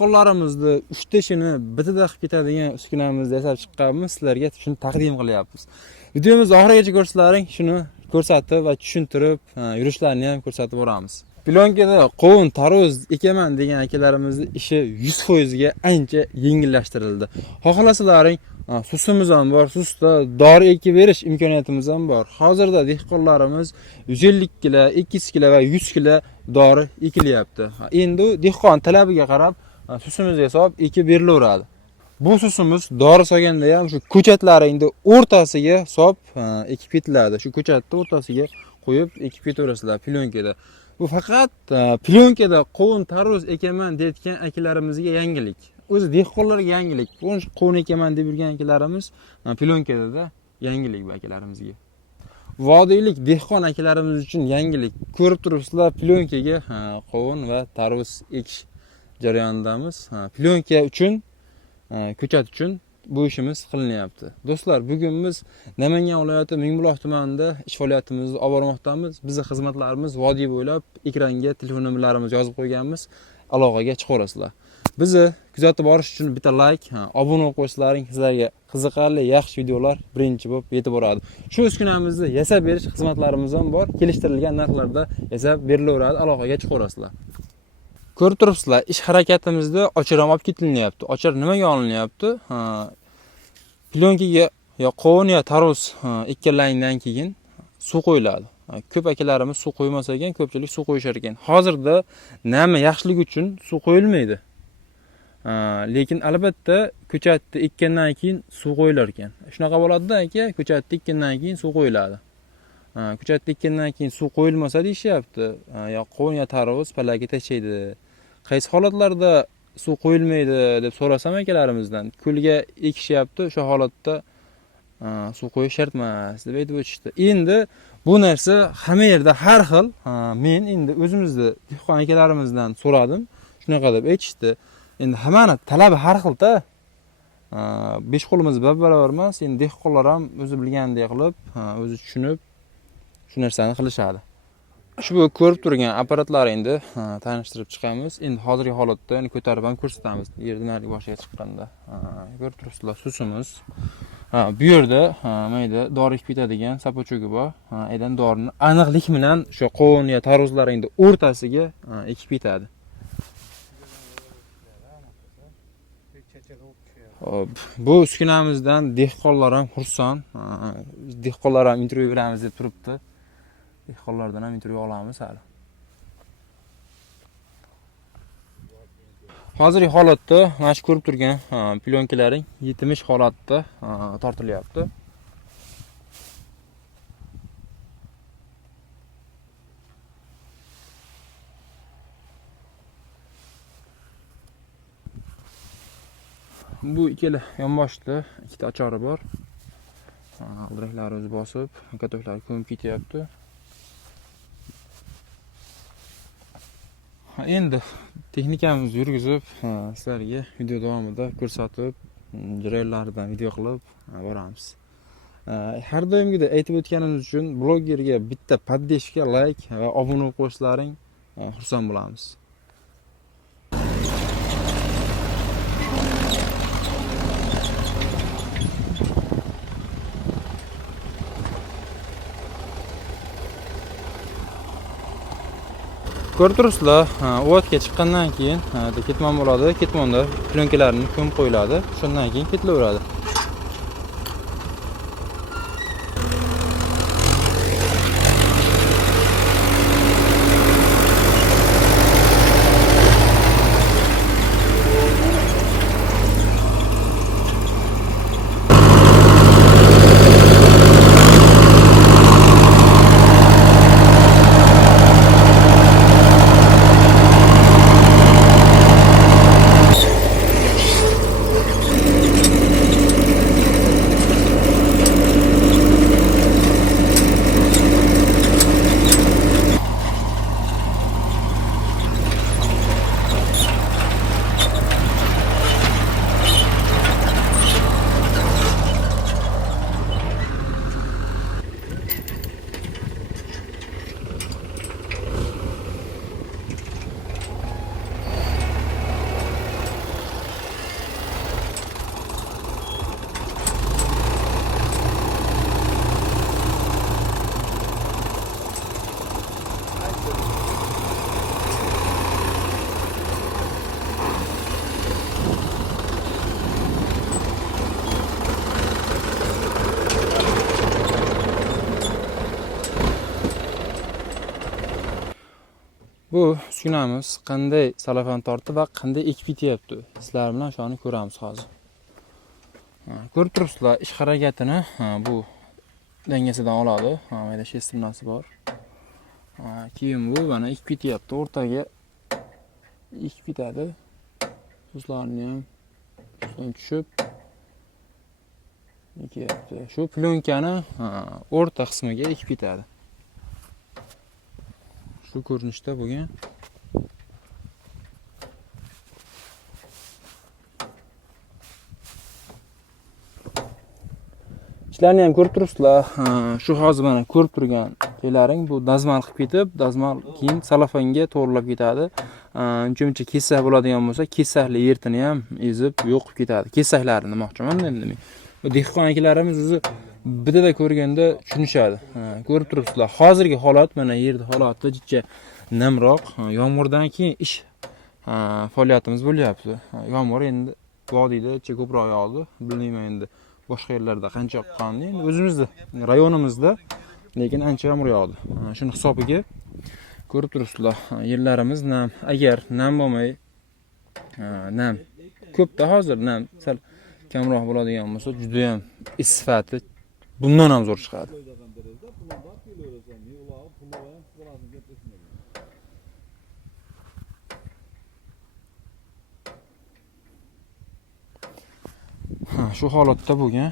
dehqonlarimizni 3 ta ishini bittada qilib ketadigan uskunamizni yasab chiqqanmiz, sizlarga shuni taqdim qilyapmiz. Videomizni oxirigacha ko'rsalaring, shuni ko'rsatib va tushuntirib, yurishlarini ham ko'rsatib boramiz. Plyonkaga qovun, tarvuz ekaman degan akalarimizni ishi 100% ga ancha yengillashtirildi. Xohlasalaring, susimiz ham bor, susda dori ekib berish imkoniyatimiz ham bor. Hozirda dehqonlarimiz 150 kilo, 200 kilo va 100 kilo dori ekilyapti. Endi dehqon talabiga qarab susimizga solib ekib berilaveradi. Bu susimiz dori solganda ham shu ko'chatlari o'rtasiga solib ekib ketiladi. Shu ko'chatni o'rtasiga qo'yib ekib ketaverasizlar plyonkada. Bu faqat plyonkada qovun, tarvuz ekaman deyotgan akalarimizga yangilik. O'zi dehqonlarga yangilik. Qovun ekaman deb yurgan akalarimiz plyonkada yangilik bu akalarimizga. Vodiylik dehqon akalarimiz uchun yangilik. Ko'rib turibsizlar, plyonkaga qovun va tarvuz ekish jarayonidamiz. Plyonka uchun, ko'chat uchun bu ishimiz qilinyapti. Do'stlar, bugun biz Namangan viloyati Mingbuloq tumanida ish faoliyatimizni olib bormoqdamiz. Bizning xizmatlarimiz vodiy bo'ylab ekranga telefon nomerlarimizni yozib qo'yganmiz. Aloqaga chiqaverasizlar. Bizni kuzatib borish uchun bitta like, obuna bo'lib qo'ysalaring, sizlarga qiziqarli, yaxshi videolar birinchi bo'lib yetib boradi. Shu uskunamizni yasab berish xizmatlarimiz ham bor. Kelishtirilgan narxlarda yasab berilaveradi. Aloqaga chiqaverasizlar. Ko'rib turibsizlar, ish harakatimizda ochar ham olib ketilyapti. Ochar nimaga olinyapti? Plyonkaga yo qovun yo tarvuz ekkandan keyin suv qo'yiladi. Ko'p akalarimiz suv qo'ymas ekan, ko'pchilik suv qo'yishar ekan. Hozirda nama yaxshiligi uchun suv qo'yilmaydi. Lekin albatta ko'chatni ekkandan keyin suv qo'yilar ekan. Shunaqa bo'ladi-da aka, ko'chatni ekkandan keyin suv qo'yiladi. Ko'chatni ekkandan keyin suv qo'yilmasa deyishyapti. Yo qovun yo tarvuz palagi tashlaydi. Qaysi holatlarda suv qo'yilmaydi deb so'rasam akalarimizdan, ko'lga ekishyapti, o'sha holatda suv qo'yish shart emas deb aytib o'tishdi. Endi bu narsa hamma yerda har xil. Men endi o'zimizni dehqon akalarimizdan so'radim, shunaqa deb aytishdi. Endi hammani talabi har xil-da. 5 qo'limiz barobar emas. Endi dehqonlar ham o'zi bilgandek qilib, o'zi tushunib shu narsani qilishadi. Ushbu ko'rib turgan apparatlarni endi tanishtirib chiqamiz. Endi hozirgi holatda ko'tarib ham ko'rsatamiz. Yerdan nari boshiga chiqqanda. Ko'rib turibsizlar, susimiz. Bu yerda mayda dori ekib ketadigan sapochogi bor. Aydan dorini aniqlik bilan o'sha qovun yo tarvuzlar endi o'rtasiga ekib ketadi. Bu uskunamizdan dehqonlar ham xursand. Dehqonlar ham intervyu beramiz deb turibdi. Dehqonlardan ham intervyu olamiz hali. Hozirgi holatda mana shu ko'rib turgan plyonkalaring yetimish holatda tortilyapti. Bu ikkala yonboshda ikkita ochari bor. G'ildiraklari o'zi bosib, katoklari ko'mib ketyapti. Endi texnikamizni yurgizib, sizlarga video davomida ko'rsatib, jarayonlaridan video qilib boramiz. Har doimgidek aytib o'tganimiz uchun blogerga bitta poddeshka, like va obuna bo'lib qo'yishlaring xursand bo'lamiz. Ko'rib turibsizlar, o'tga chiqqandan keyin ketmon bo'ladi. Ketmonda plyonkalarni ko'mib qo'yiladi. Shundan keyin ketilaveradi. Bu uskunamiz qanday salafan tortdi va qanday ekib ketyapti. Sizlar bilan shuni ko'ramiz hozir. Ko'rib turibsizlar, ish harakatini bu dangasidan oladi. Mana shestimnasi bor. Keyin bu mana ekib ketyapti. O'rtaga ekib ketadi. Tuzlarni ham tushib ketyapti. Shu plyonkani o'rta qismiga ekib ketadi. Shu ko'rinishda bo'lgan. Ishlarni ham ko'rib turibsizlar. Shu hozir mana ko'rib turgan joylaring bu dazmal qilib ketib, dazmal keyin salafanga to'g'rilab ketadi. Uncha kesak bo'ladigan bo'lsa, kesakli yertini ham ezib yo'q qilib ketadi. Kesaklarini demoqchiman endi. Bu dehqon akalarimiz o'zi bitada ko'rganda tushunishadi. Ko'rib turibsizlar. Hozirgi holat mana yerda holati jicha namroq. Yomg'irdan keyin ish faoliyatimiz bo'lyapti. Yomg'ir endi vodiyda ko'proq yog'di. Bilmayman endi boshqa yerlarda qancha yoqqanini. Endi o'zimizda rayonimizda lekin ancha yomg'ir yog'di. Shuni hisobiga ko'rib turibsizlar. Yerlarimiz nam. Agar nam bo'lmay nam ko'pda hozir nam sal kamroq bo'ladigan bo'lsa, juda ham is sifati bundan ham zo'r chiqadi. Shu holatda bo'lgan.